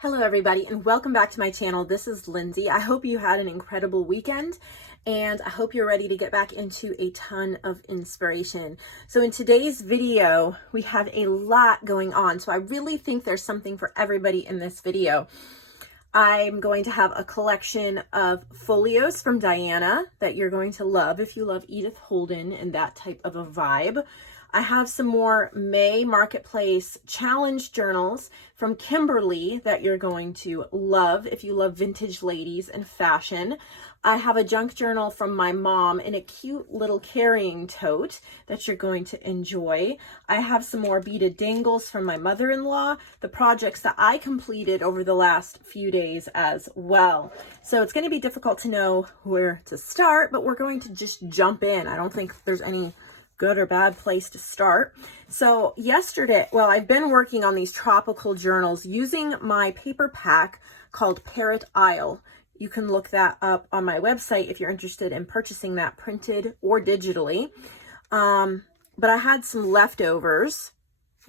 Hello everybody and welcome back to my channel. This is Lindsay. I hope you had an incredible weekend and I hope you're ready to get back into a ton of inspiration. So in today's video, we have a lot going on. So I really think there's something for everybody in this video. I'm going to have a collection of folios from Diana that you're going to love if you love Edith Holden and that type of a vibe. I have some more May Marketplace challenge journals from Kimberly that you're going to love if you love vintage ladies and fashion. I have a junk journal from my mom in a cute little carrying tote that you're going to enjoy. I have some more beaded dangles from my mother-in-law, the projects that I completed over the last few days as well. So it's going to be difficult to know where to start, but we're going to just jump in. I don't think there's any good or bad place to start. So yesterday, well, I've been working on these tropical journals using my paper pack called Parrot Journal. You can look that up on my website if you're interested in purchasing that printed or digitally. But I had some leftovers.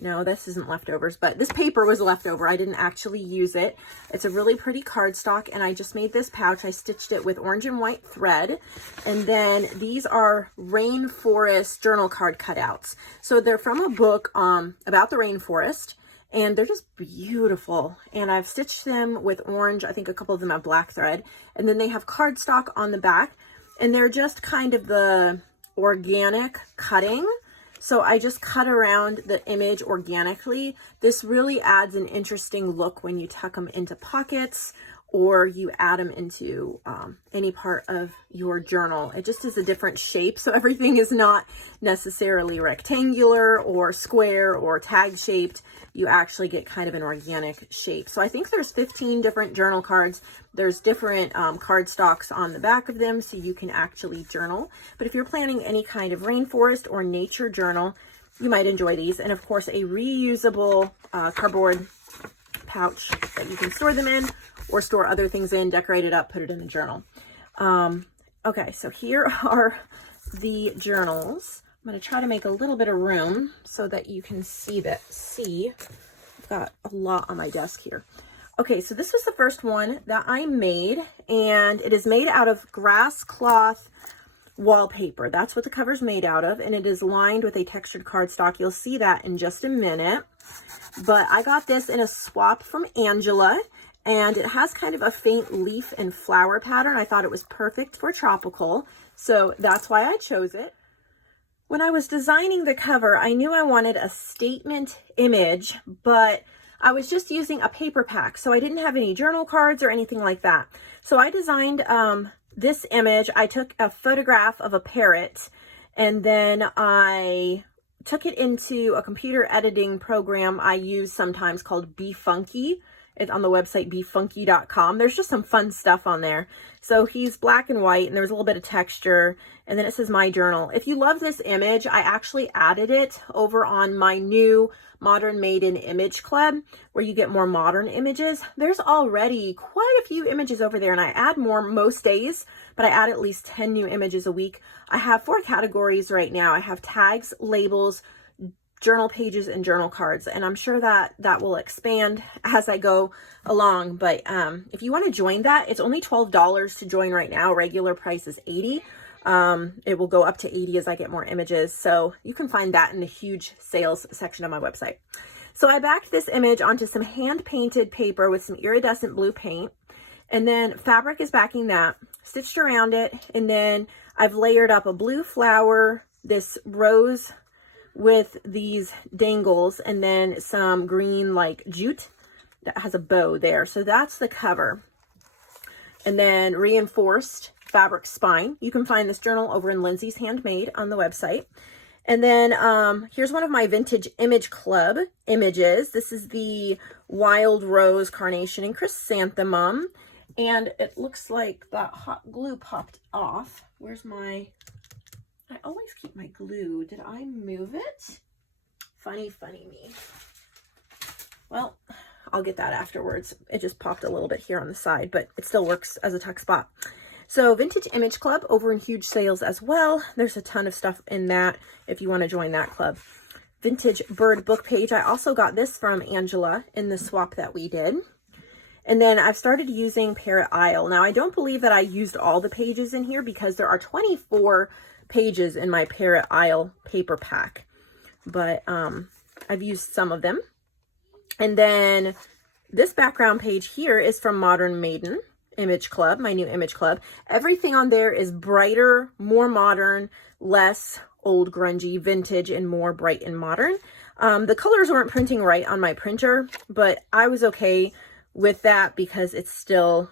No, this isn't leftovers, but this paper was leftover. I didn't actually use it. It's a really pretty cardstock, and I just made this pouch. I stitched it with orange and white thread. And then these are rainforest journal card cutouts. So they're from a book about the rainforest, and they're just beautiful. And I've stitched them with orange. I think a couple of them have black thread. And then they have cardstock on the back, and they're just kind of the organic cutting. So I just cut around the image organically. This really adds an interesting look when you tuck them into pockets or you add them into any part of your journal. It just is a different shape. So everything is not necessarily rectangular or square or tag shaped. You actually get kind of an organic shape. So I think there's 15 different journal cards. There's different card stocks on the back of them so you can actually journal. But if you're planning any kind of rainforest or nature journal, you might enjoy these. And of course, a reusable cardboard pouch that you can store them in or store other things in, decorate it up, put it in the journal. Okay, so here are the journals. I'm going to try to make a little bit of room so that you can see that. I've got a lot on my desk here. Okay, so this was the first one that I made, and it is made out of grass cloth wallpaper. That's what the cover's made out of, and it is lined with a textured cardstock. You'll see that in just a minute. But I got this in a swap from Angela, and it has kind of a faint leaf and flower pattern. I thought it was perfect for tropical, so that's why I chose it. When I was designing the cover, I knew I wanted a statement image, but I was just using a paper pack, so I didn't have any journal cards or anything like that. So I designed this image. I took a photograph of a parrot, and then I took it into a computer editing program I use sometimes called Be Funky. It's on the website befunky.com. There's just some fun stuff on there. So he's black and white, and there's a little bit of texture, and then it says my journal. If you love this image, I actually added it over on my new Modern Maiden Image Club, where you get more modern images. There's already quite a few images over there, and I add more most days, but I add at least 10 new images a week. I have 4 categories right now. I have tags, labels, journal pages, and journal cards, and I'm sure that that will expand as I go along. But if you want to join that, it's only $12 to join right now. Regular price is $80. It will go up to $80 as I get more images, so you can find that in the huge sales section of my website. So I backed this image onto some hand painted paper with some iridescent blue paint, and then fabric is backing that, stitched around it, and then I've layered up a blue flower, this rose with these dangles, and then some green like jute that has a bow there. So that's the cover. And then reinforced fabric spine. You can find this journal over in Lindsay's Handmade on the website. And then here's one of my Vintage Image Club images. This is the Wild Rose, Carnation, and Chrysanthemum. And it looks like that hot glue popped off. Where's my... I always keep my glue. Did I move it? Funny me. Well, I'll get that afterwards. It just popped a little bit here on the side, but it still works as a tuck spot. So Vintage Image Club over in huge sales as well. There's a ton of stuff in that if you want to join that club. Vintage Bird book page. I also got this from Angela in the swap that we did. And then I've started using Parrot Isle. Now, I don't believe that I used all the pages in here because there are 24 pages in my Parrot Isle paper pack. But I've used some of them. And then this background page here is from Modern Maiden Image Club, my new image club. Everything on there is brighter, more modern, less old grungy, vintage, and more bright and modern. The colors weren't printing right on my printer, but I was okay with that because it still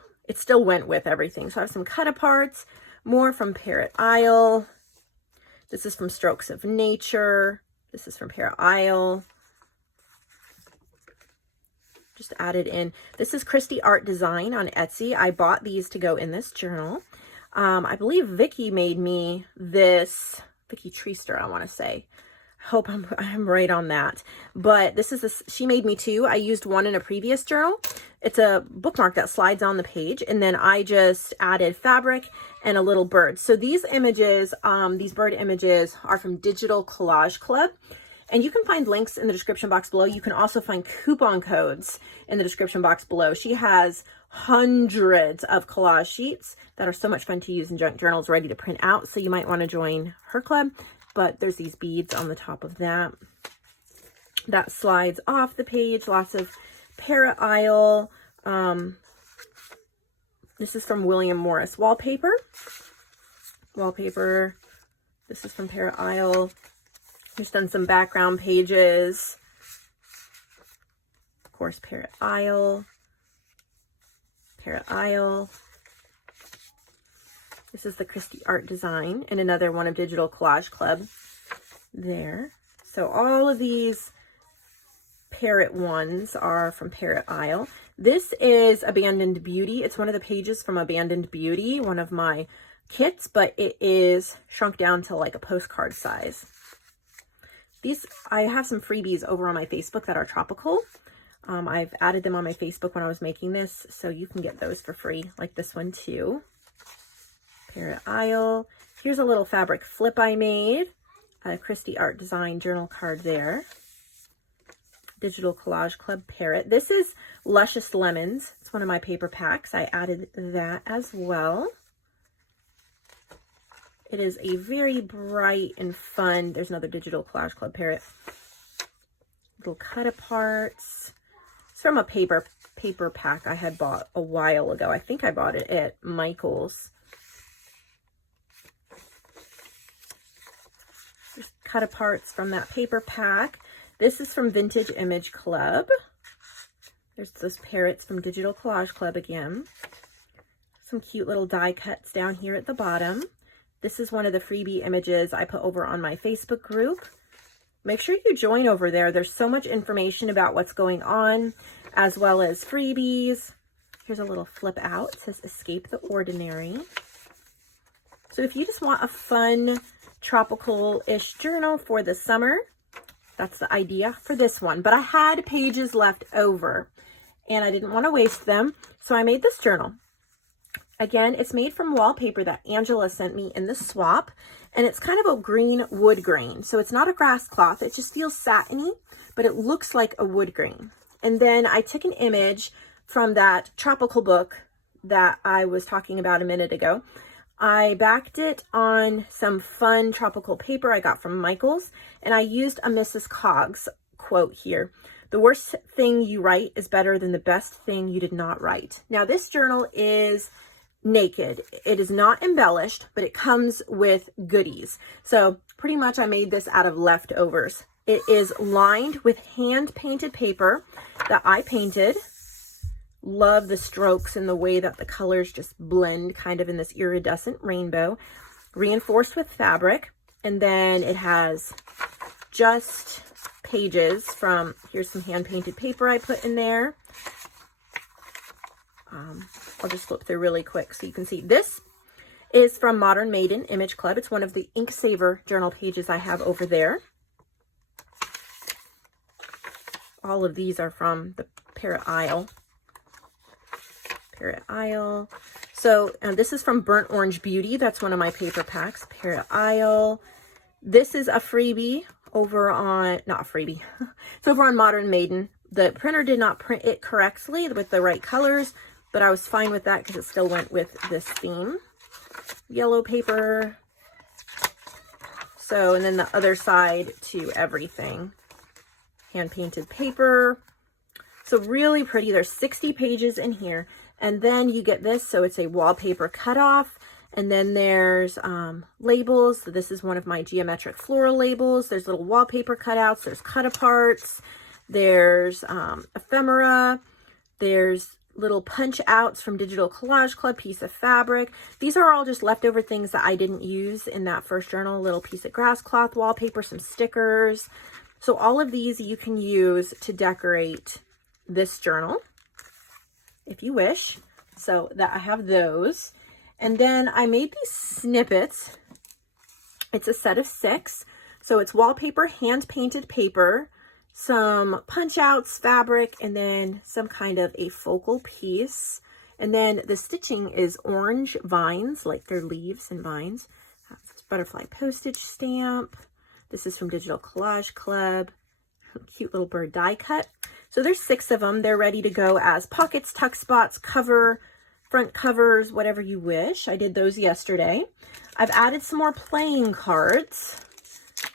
went with everything. So I have some cut aparts, more from Parrot Isle. This is from Strokes of Nature. This is from Parrot Isle. Just added in. This is Christy Art Design on Etsy. I bought these to go in this journal. I believe Vicky made me this, Vicky Treester, I want to say. I hope I'm right on that. But this is she made me two. I used one in a previous journal. It's a bookmark that slides on the page, and then I just added fabric and a little bird. So these images, these bird images are from Digital Collage Club. And you can find links in the description box below. You can also find coupon codes in the description box below. She has hundreds of collage sheets that are so much fun to use in junk journals ready to print out. So you might want to join her club. But there's these beads on the top of that. That slides off the page. Lots of Parrot Isle. This is from William Morris Wallpaper. This is from Parrot Isle. Just done some background pages. Of course, Parrot Isle. This is the Christy Art Design and another one of Digital Collage Club there. So all of these Parrot ones are from Parrot Isle. This is Abandoned Beauty. It's one of the pages from Abandoned Beauty, one of my kits, but it is shrunk down to like a postcard size. I have some freebies over on my Facebook that are tropical. I've added them on my Facebook when I was making this, so you can get those for free, like this one too. Parrot Isle. Here's a little fabric flip I made. A Christy Art Design journal card there. Digital Collage Club Parrot. This is Luscious Lemons. It's one of my paper packs. I added that as well. It is a very bright and fun, there's another Digital Collage Club Parrot. Little cut aparts. It's from a paper pack I had bought a while ago. I think I bought it at Michael's. Just cut aparts from that paper pack. This is from Vintage Image Club. There's those parrots from Digital Collage Club again. Some cute little die cuts down here at the bottom. This is one of the freebie images I put over on my Facebook group. Make sure you join over there. There's so much information about what's going on, as well as freebies. Here's a little flip out. It says Escape the Ordinary. So if you just want a fun tropical-ish journal for the summer, that's the idea for this one. But I had pages left over, and I didn't want to waste them, so I made this journal. Again, it's made from wallpaper that Angela sent me in the swap, and it's kind of a green wood grain. So it's not a grass cloth. It just feels satiny, but it looks like a wood grain. And then I took an image from that tropical book that I was talking about a minute ago. I backed it on some fun tropical paper I got from Michael's, and I used a Mrs. Coggs quote here. The worst thing you write is better than the best thing you did not write. Now, this journal is naked. It is not embellished, but it comes with goodies. So pretty much I made this out of leftovers. It is lined with hand painted paper that I painted. Love the strokes and the way that the colors just blend kind of in this iridescent rainbow. Reinforced with fabric. And then it has just pages from, here's some hand painted paper I put in there. I'll just flip through really quick so you can see. This is from Modern Maiden Image Club. It's one of the ink saver journal pages I have over there. All of these are from the Parrot Isle. So this is from Burnt Orange Beauty. That's one of my paper packs. Parrot Isle. This is a freebie over on, not a freebie. It's over on Modern Maiden The printer did not print it correctly with the right colors, but I was fine with that because it still went with this theme. Yellow paper. So, and then the other side to everything. Hand painted paper. So really pretty. There's 60 pages in here. And then you get this. So it's a wallpaper cutoff. And then there's labels. So this is one of my geometric floral labels. There's little wallpaper cutouts. There's cut aparts. There's ephemera. There's little punch outs from Digital Collage Club, piece of fabric. These are all just leftover things that I didn't use in that first journal. A little piece of grass cloth wallpaper, some stickers. So all of these you can use to decorate this journal if you wish. So that I have those. And then I made these snippets. It's a set of 6. So it's wallpaper, hand painted paper, some punch outs, fabric, and then some kind of a focal piece. And then the stitching is orange vines, like they're leaves and vines. That's butterfly postage stamp. This is from Digital Collage Club. Cute little bird die cut. So there's 6 of them. They're ready to go as pockets, tuck spots, cover, front covers, whatever you wish. I did those yesterday. I've added some more playing cards.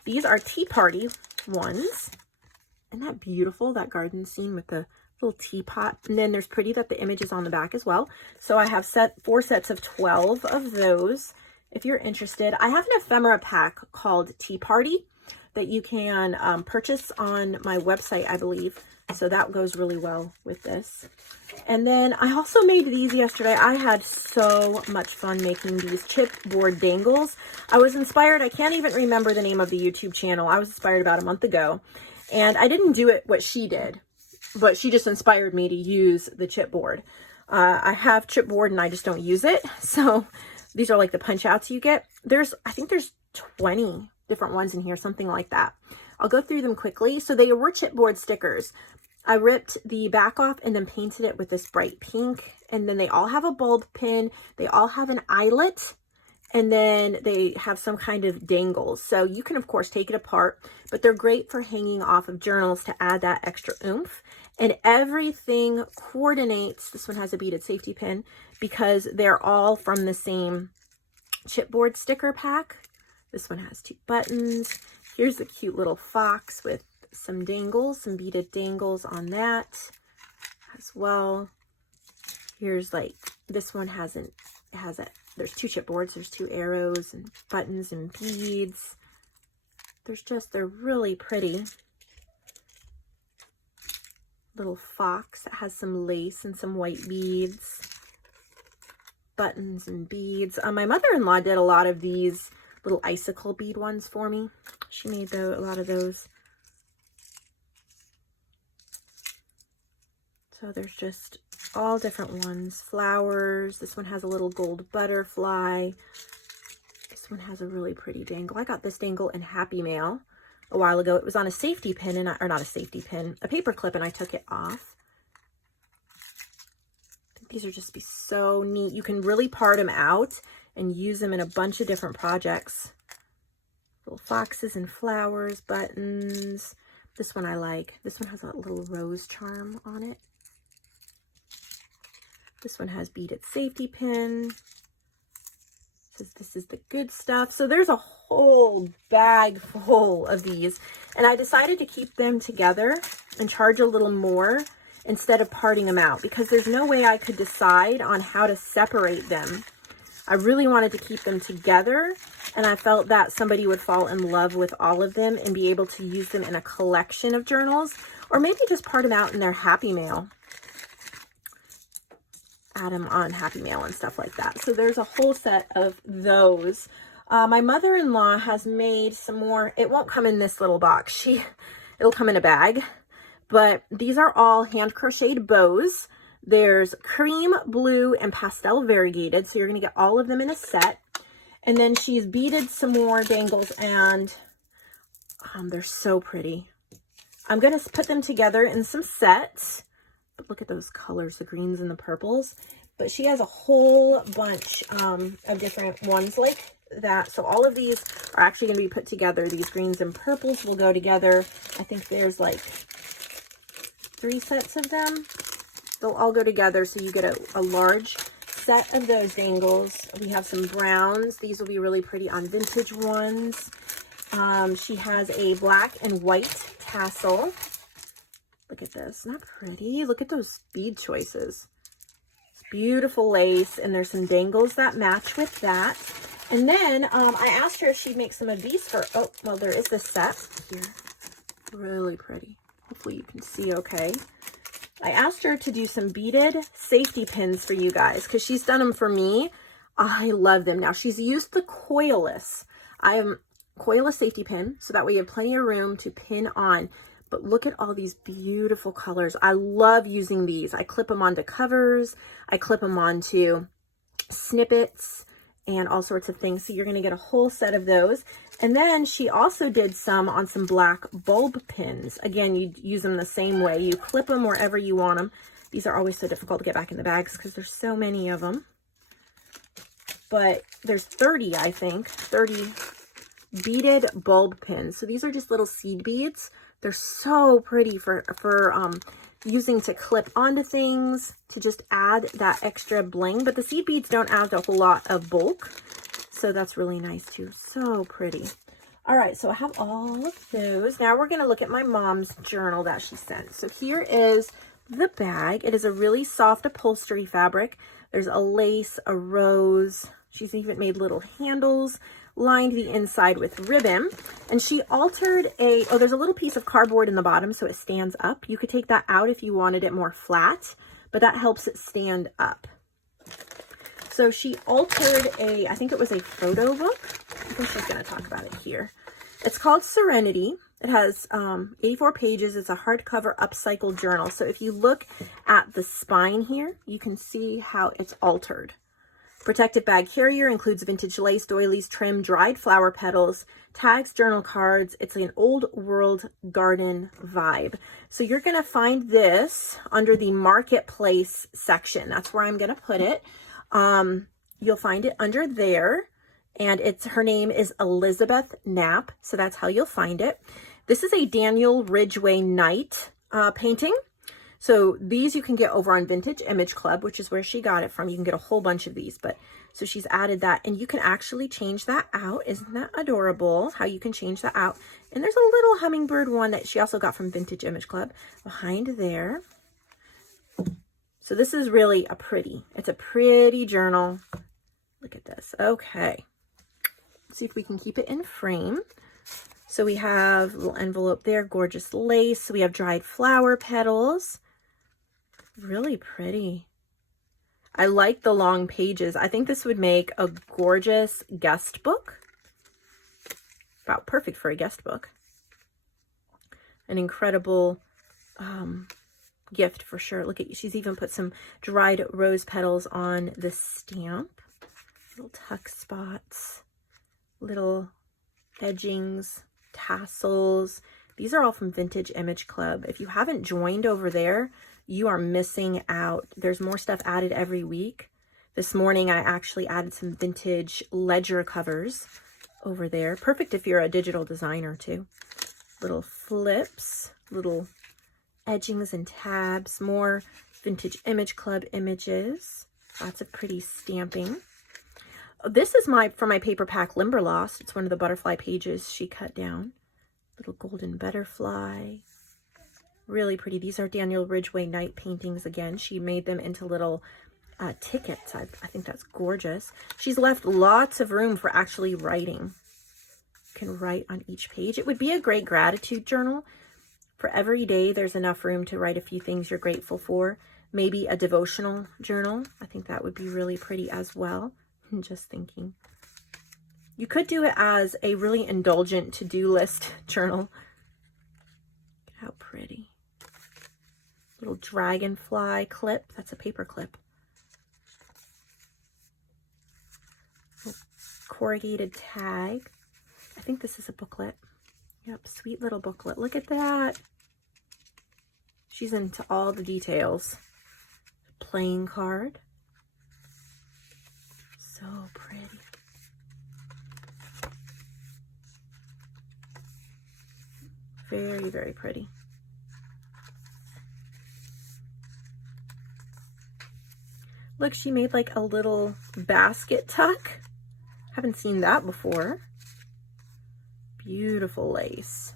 These are tea party ones. Isn't that beautiful, that garden scene with the little teapot? And then there's pretty that the image is on the back as well. So I have 4 sets of 12 of those. If you're interested, I have an ephemera pack called Tea Party that you can purchase on my website, I believe. So that goes really well with this. And then I also made these yesterday. I had so much fun making these chipboard dangles. I was inspired. I can't even remember the name of the YouTube channel. I was inspired about a month ago. And I didn't do it what she did, but she just inspired me to use the chipboard. I have chipboard and I just don't use it. So these are like the punch outs you get. I think there's 20 different ones in here, something like that. I'll go through them quickly. So they were chipboard stickers. I ripped the back off and then painted it with this bright pink. And then they all have a bulb pin. They all have an eyelet. And then they have some kind of dangles. So you can, of course, take it apart, but they're great for hanging off of journals to add that extra oomph. And everything coordinates. This one has a beaded safety pin because they're all from the same chipboard sticker pack. This one has 2 buttons. Here's a cute little fox with some dangles, some beaded dangles on that as well. Here's like, this one there's 2 chipboards, there's 2 arrows and buttons and beads. They're really pretty. Little fox that has some lace and some white beads. Buttons and beads. My mother-in-law did a lot of these little icicle bead ones for me. She made a lot of those. So there's just all different ones. Flowers. This one has a little gold butterfly. This one has a really pretty dangle. I got this dangle in Happy Mail a while ago. It was on a safety pin, or not a safety pin, a paper clip, and I took it off. I think these are just be so neat. You can really part them out and use them in a bunch of different projects. Little foxes and flowers, buttons. This one I like. This one has a little rose charm on it. This one has beaded safety pin. It says this is the good stuff. So there's a whole bag full of these. And I decided to keep them together and charge a little more instead of parting them out because there's no way I could decide on how to separate them. I really wanted to keep them together, and I felt that somebody would fall in love with all of them and be able to use them in a collection of journals, or maybe just part them out in their Happy Mail. Add them on Happy Mail and stuff like that. So there's a whole set of those. My mother-in-law has made some more. It won't come in this little box. It'll come in a bag, but these are all hand crocheted bows. There's cream, blue, and pastel variegated. So you're going to get all of them in a set. And then she's beaded some more dangles, and they're so pretty. I'm going to put them together in some sets. But look at those colors, the greens and the purples. But she has a whole bunch of different ones like that. So all of these are actually going to be put together. These greens and purples will go together. I think there's like 3 sets of them. They'll all go together, so you get a large set of those dangles. We have some browns. These will be really pretty on vintage ones. She has a black and white tassel. Look at this. Isn't that pretty? Look at those bead choices. It's beautiful lace, and there's some dangles that match with that. And then I asked her if she'd make some of these for, oh, well, there is this set here. Really pretty. Hopefully you can see okay. I asked her to do some beaded safety pins for you guys because she's done them for me. I love them. Now, she's used the coilless. Coilless safety pin, so that way you have plenty of room to pin on. But look at all these beautiful colors. I love using these. I clip them onto covers. I clip them onto snippets and all sorts of things. So you're going to get a whole set of those. And then she also did some on some black bulb pins. Again, you use them the same way. You clip them wherever you want them. These are always so difficult to get back in the bags because there's so many of them. But there's 30, I think, 30 beaded bulb pins. So these are just little seed beads. They're so pretty for using to clip onto things to just add that extra bling. But the seed beads don't add a whole lot of bulk. So that's really nice too. So pretty. All right, so I have all of those. Now we're going to look at my mom's journal that she sent. So here is the bag. It is a really soft upholstery fabric. There's a lace, a rose. She's even made little handles, lined the inside with ribbon. And she altered there's a little piece of cardboard in the bottom so it stands up. You could take that out if you wanted it more flat, but that helps it stand up. So she altered I think it was a photo book. I think she's going to talk about it here. It's called Serenity. It has 84 pages. It's a hardcover upcycled journal. So if you look at the spine here, you can see how it's altered. Protective bag carrier includes vintage lace, doilies, trim, dried flower petals, tags, journal cards. It's an old world garden vibe. So you're going to find this under the marketplace section. That's where I'm going to put it. You'll find it under there, and her name is Elizabeth Knapp. So that's how you'll find it. This is a Daniel Ridgway Knight painting. So these you can get over on Vintage Image Club, which is where she got it from. You can get a whole bunch of these, but so she's added that, and you can actually change that out. Isn't that adorable how you can change that out? And there's a little hummingbird one that she also got from Vintage Image Club behind there. So this is really it's a pretty journal. Look at this. Okay. Let's see if we can keep it in frame. So we have a little envelope there, gorgeous lace. We have dried flower petals. Really pretty. I like the long pages. I think this would make a gorgeous guest book. About perfect for a guest book. An incredible gift for sure. Look at, she's even put some dried rose petals on the stamp. Little tuck spots, little edgings, tassels. These are all from Vintage Image Club. If you haven't joined over there, you are missing out. There's more stuff added every week. This morning, I actually added some vintage ledger covers over there. Perfect if you're a digital designer too. Little flips, little edgings and tabs, more Vintage Image Club images. Lots of pretty stamping. This is from my paper pack Limberlost. It's one of the butterfly pages she cut down. Little golden butterfly. Really pretty. These are Daniel Ridgway Knight paintings again. She made them into little tickets. I think that's gorgeous. She's left lots of room for actually writing. You can write on each page. It would be a great gratitude journal. For every day, there's enough room to write a few things you're grateful for. Maybe a devotional journal. I think that would be really pretty as well. I'm just thinking. You could do it as a really indulgent to-do list journal. Look at how pretty. Little dragonfly clip. That's a paper clip. Little corrugated tag. I think this is a booklet. Yep, sweet little booklet. Look at that. She's into all the details. Playing card. So pretty. Very, very pretty. Look, she made like a little basket tuck. Haven't seen that before. Beautiful lace.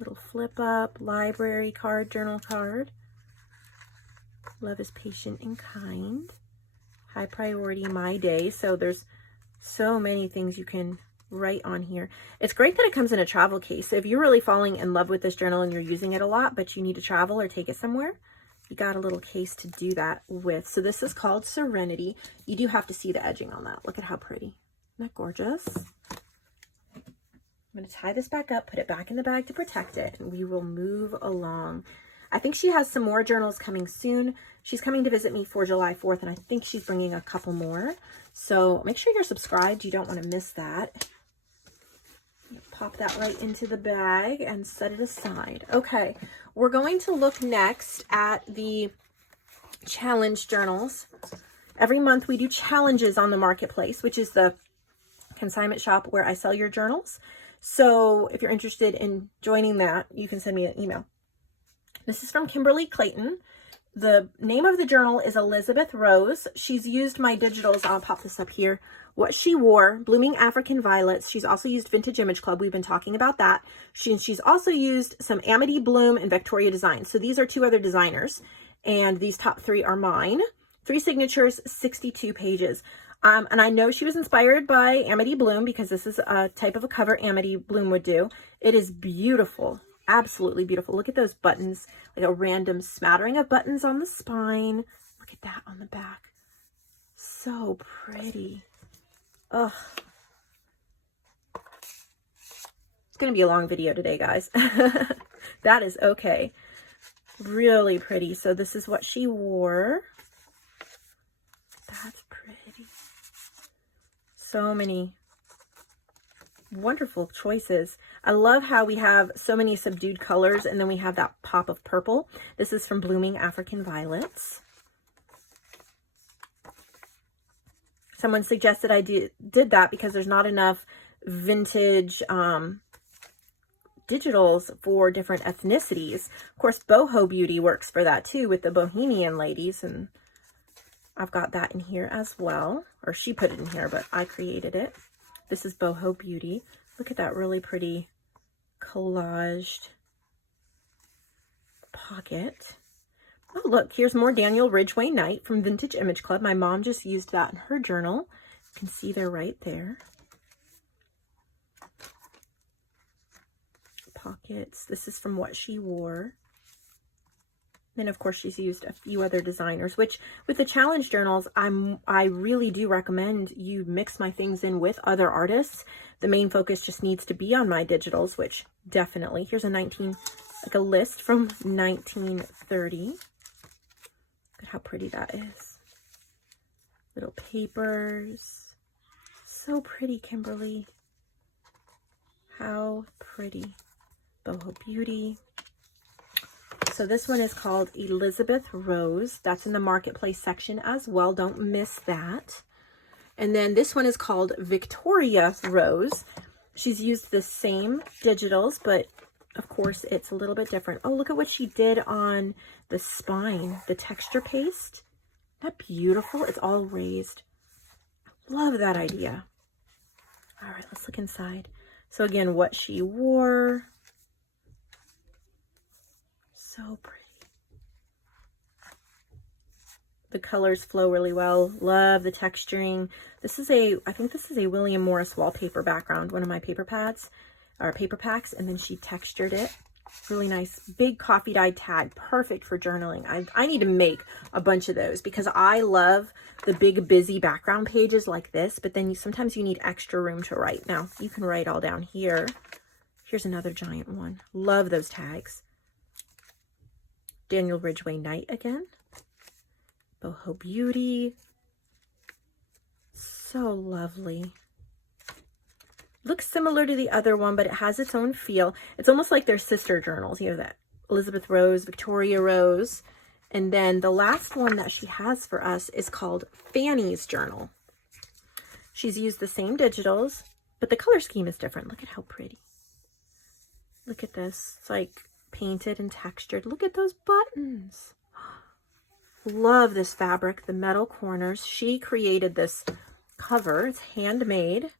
Little flip up, library card, journal card. Love is patient and kind. High priority, my day. So there's so many things you can write on here. It's great that it comes in a travel case. So if you're really falling in love with this journal and you're using it a lot, but you need to travel or take it somewhere, you got a little case to do that with. So this is called Serenity. You do have to see the edging on that. Look at how pretty. Isn't that gorgeous? I'm going to tie this back up, put it back in the bag to protect it, and we will move along. I think she has some more journals coming soon. She's coming to visit me for July 4th, and I think she's bringing a couple more. So make sure you're subscribed. You don't want to miss that. Pop that right into the bag and set it aside. Okay, we're going to look next at the challenge journals. Every month we do challenges on the marketplace, which is the consignment shop where I sell your journals. So if you're interested in joining that, you can send me an email. This is from Kimberly Clayton. The name of the journal is Elizabeth Rose. She's used my digitals. I'll pop this up here. What She Wore, Blooming African Violets. She's also used Vintage Image Club. We've been talking about that. She's also used some Amity Bloom and Victoria Designs. So these are two other designers, and these top three are mine. 3 signatures, 62 pages. And I know she was inspired by Amity Bloom because this is a type of a cover Amity Bloom would do. It is beautiful. Absolutely beautiful. Look at those buttons, like a random smattering of buttons on the spine. Look at that on the back. So pretty. Ugh. It's going to be a long video today, guys. That is okay. Really pretty. So this is what she wore. That's pretty. So many wonderful choices. I love how we have so many subdued colors and then we have that pop of purple. This is from Blooming African Violets. Someone suggested I did that because there's not enough vintage digitals for different ethnicities. Of course, Boho Beauty works for that too with the Bohemian ladies, and I've got that in here as well. Or she put it in here, but I created it. This is Boho Beauty. Look at that really pretty collaged pocket. Oh, look, here's more Daniel Ridgway Knight from Vintage Image Club. My mom just used that in her journal. You can see they're right there. Pockets. This is from What She Wore. Then, of course, she's used a few other designers, which with the challenge journals, I really do recommend you mix my things in with other artists. The main focus just needs to be on my digitals, which definitely. Here's a list from 1930. Look at how pretty that is. Little papers. So pretty, Kimberly. How pretty. Boho Beauty. So this one is called Elizabeth Rose. That's in the marketplace section as well. Don't miss that. And then this one is called Victoria Rose. She's used the same digitals, but of course it's a little bit different. Oh, look at what she did on the spine, the texture paste. Isn't that beautiful? It's all raised. Love that idea. All right, let's look inside. So again, What She Wore. So pretty. The colors flow really well. Love the texturing. This is I think this is a William Morris wallpaper background, one of my paper pads or paper packs, and then she textured it. Really nice, big coffee dyed tag, perfect for journaling. I need to make a bunch of those because I love the big busy background pages like this, but then sometimes you need extra room to write. Now you can write all down here. Here's another giant one. Love those tags. Daniel Ridgway Knight again. Boho Beauty. So lovely. Looks similar to the other one, but it has its own feel. It's almost like they're sister journals. You know, that Elizabeth Rose, Victoria Rose. And then the last one that she has for us is called Fanny's Journal. She's used the same digitals, but the color scheme is different. Look at how pretty. Look at this. It's like painted and textured. Look at those buttons. Love this fabric, the metal corners. She created this cover. It's handmade.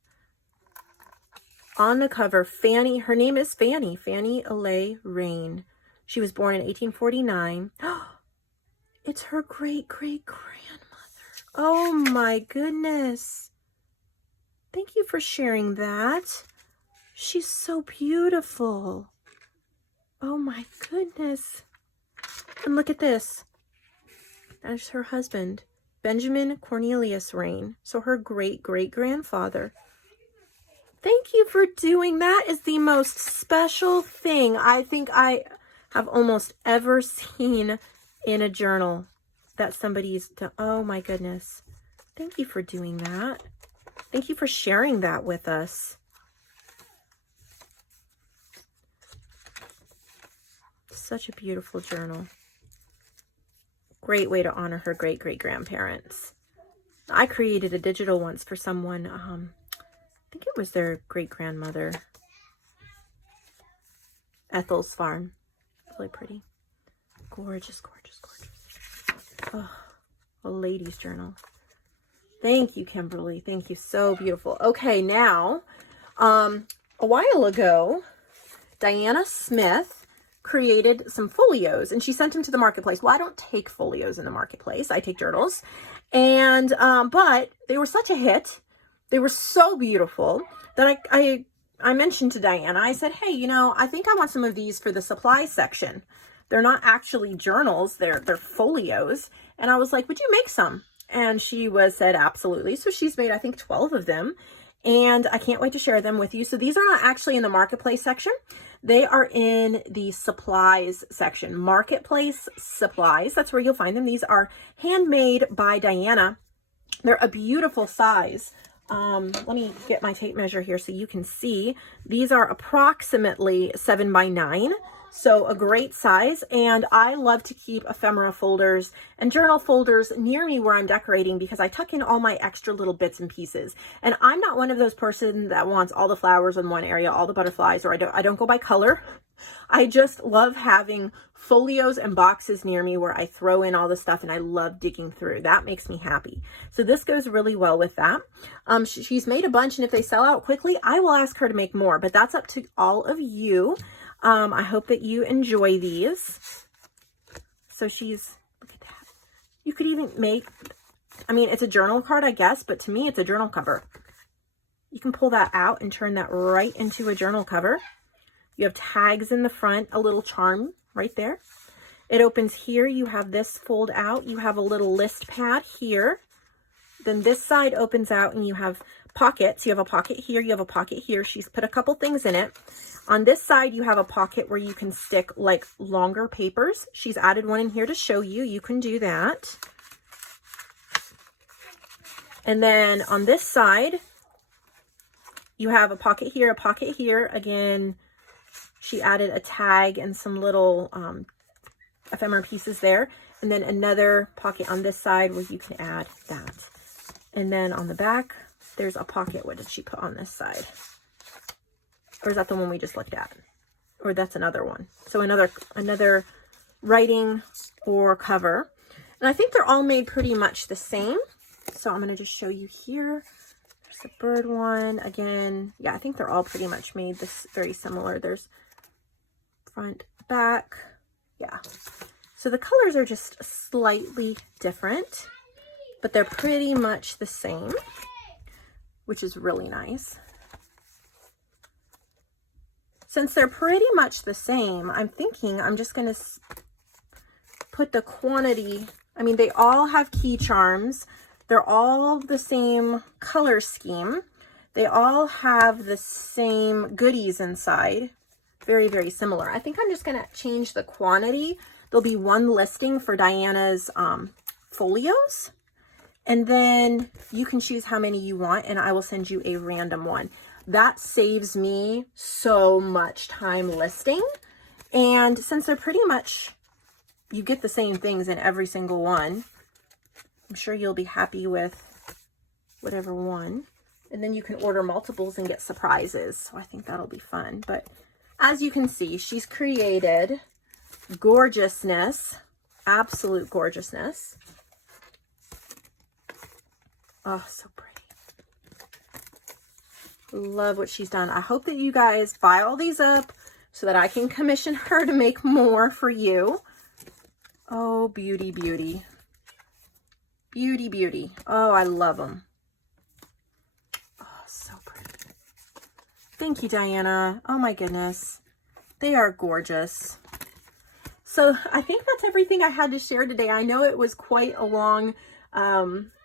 On the cover, Fanny, her name is Fanny Allay Rain. She was born in 1849. It's her great-great-grandmother. Oh my goodness. Thank you for sharing that. She's so beautiful. Oh my goodness. And look at this. That's her husband, Benjamin Cornelius Rain. So her great-great-grandfather. Thank you for doing that. Is the most special thing I think I have almost ever seen in a journal that somebody's done. Oh my goodness. Thank you for doing that. Thank you for sharing that with us. Such a beautiful journal. Great way to honor her great-great-grandparents. I created a digital once for someone. I think it was their great-grandmother. Ethel's farm. Really pretty. Gorgeous, gorgeous, gorgeous. Oh, a lady's journal. Thank you, Kimberly. Thank you. So beautiful. Okay, now, a while ago, Diana Smith created some folios and she sent them to the marketplace. Well, I don't take folios in the marketplace. I take journals. And, but they were such a hit. They were so beautiful that I mentioned to Diana, I said, hey, you know, I think I want some of these for the supply section. They're not actually journals, they're folios. And I was like, would you make some? And she said, absolutely. So she's made, I think, 12 of them. And I can't wait to share them with you. So these are not actually in the marketplace section. They are in the supplies section. Marketplace supplies, that's where you'll find them. These are handmade by Diana. They're a beautiful size. Let me get my tape measure here so you can see. These are approximately 7 by 9. So a great size. And I love to keep ephemera folders and journal folders near me where I'm decorating because I tuck in all my extra little bits and pieces. And I'm not one of those person that wants all the flowers in one area, all the butterflies, or I don't go by color. I just love having folios and boxes near me where I throw in all the stuff, and I love digging through. That makes me happy. So this goes really well with that. She's made a bunch, and if they sell out quickly, I will ask her to make more, but that's up to all of you. I hope that you enjoy these. So look at that. You could even make, I mean, it's a journal card, I guess, but to me, it's a journal cover. You can pull that out and turn that right into a journal cover. You have tags in the front, a little charm right there. It opens here. You have this fold out. You have a little list pad here. Then this side opens out and you have pockets. You have a pocket here. You have a pocket here. She's put a couple things in it. On this side, you have a pocket where you can stick like longer papers. She's added one in here to show you. You can do that. And then on this side, you have a pocket here, a pocket here. Again, she added a tag and some little ephemera pieces there. And then another pocket on this side where you can add that. And then on the back, there's a pocket. What did she put on this side? Or is that the one we just looked at? Or that's another one. So another writing or cover. And I think they're all made pretty much the same. So I'm going to just show you here. There's a bird one. Again, yeah, I think they're all pretty much made this very similar. There's front, back. Yeah. So the colors are just slightly different, but they're pretty much the same, which is really nice. Since they're pretty much the same, I'm thinking I'm just going to put the quantity. I mean, they all have key charms. They're all the same color scheme. They all have the same goodies inside. Very, very similar. I think I'm just going to change the quantity. There'll be one listing for Diana's folios. And then you can choose how many you want, and I will send you a random one. That saves me so much time listing. And since they're pretty much, you get the same things in every single one, I'm sure you'll be happy with whatever one. And then you can order multiples and get surprises. So I think that'll be fun. But as you can see, she's created gorgeousness, absolute gorgeousness. Oh, so pretty. Love what she's done. I hope that you guys buy all these up so that I can commission her to make more for you. Oh, beauty, beauty. Beauty, beauty. Oh, I love them. Oh, so pretty. Thank you, Diana. Oh my goodness. They are gorgeous. So I think that's everything I had to share today. I know it was quite a long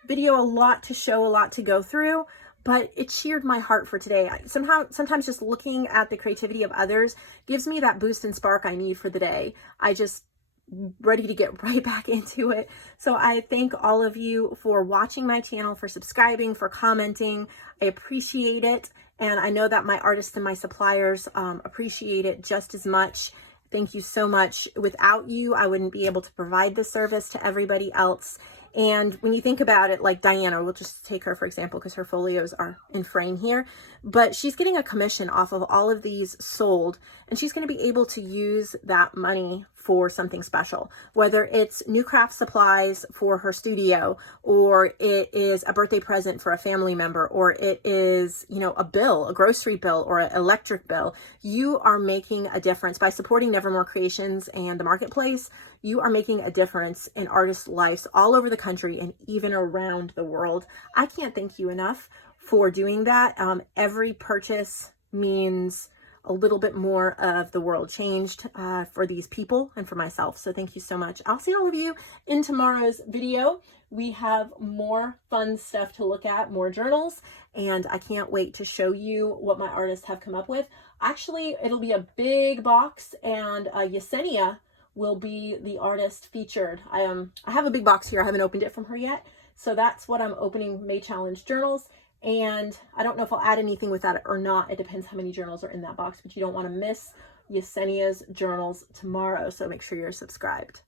video, a lot to show, a lot to go through, but it cheered my heart for today. Sometimes just looking at the creativity of others gives me that boost and spark I need for the day. I just ready to get right back into it. So I thank all of you for watching my channel, for subscribing, for commenting. I appreciate it. And I know that my artists and my suppliers appreciate it just as much. Thank you so much. Without you, I wouldn't be able to provide this service to everybody else. And when you think about it, like Diana, we'll just take her for example, because her folios are in frame here, but she's getting a commission off of all of these sold, and she's going to be able to use that money for something special, whether it's new craft supplies for her studio, or it is a birthday present for a family member, or it is, you know, a bill, a grocery bill, or an electric bill. You are making a difference by supporting Nevermore Creations and the marketplace. You are making a difference in artists' lives all over the country and even around the world. I can't thank you enough for doing that. Every purchase means a little bit more of the world changed for these people and for myself. So thank you so much. I'll see all of you in tomorrow's video. We have more fun stuff to look at, more journals, and I can't wait to show you what my artists have come up with. Actually, it'll be a big box, and Yesenia will be the artist featured. I have a big box here. I haven't opened it from her yet. So that's what I'm opening, May Challenge journals. And I don't know if I'll add anything with that or not. It depends how many journals are in that box, but you don't want to miss Yesenia's journals tomorrow. So make sure you're subscribed.